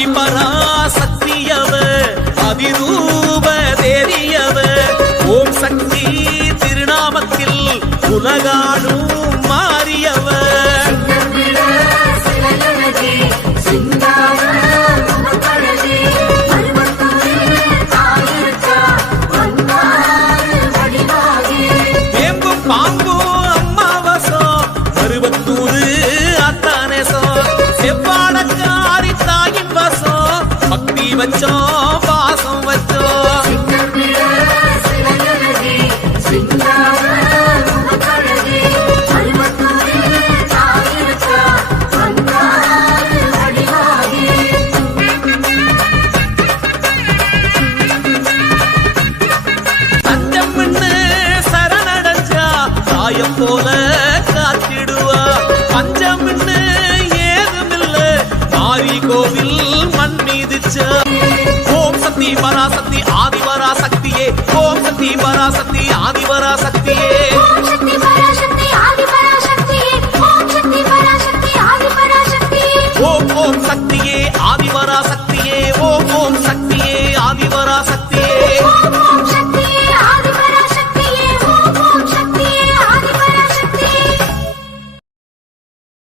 ஆதி பராசக்தியவ அதிரூப தேரியவ ஓம் சக்தி திருநாமத்தில் உலகாடும் மாறியவ வேம்பும் பாம்பும் அம்மாவசம் மருவத்தூரு அத்தானேசம் செவ்வாடக்காரி தாயின் வசம் பக்தி வச்சோம் பாசம் வச்சோம் போல காத்திடுவா பஞ்சம்னு ஏதுமில்ல மாரி கோவில் மண் மீதுச்சா ஓம் சக்தி பராசக்தி ஆதி பராசக்தியே ஓம் சக்தி பராசக்தி ஆதி பராசக்தியே ஓம் சக்தி பராசக்தி ஆதி பராசக்தியே ஓம் சக்தி பராசக்தி ஆதி பராசக்தியே ஓம் ஓம் சக்தியே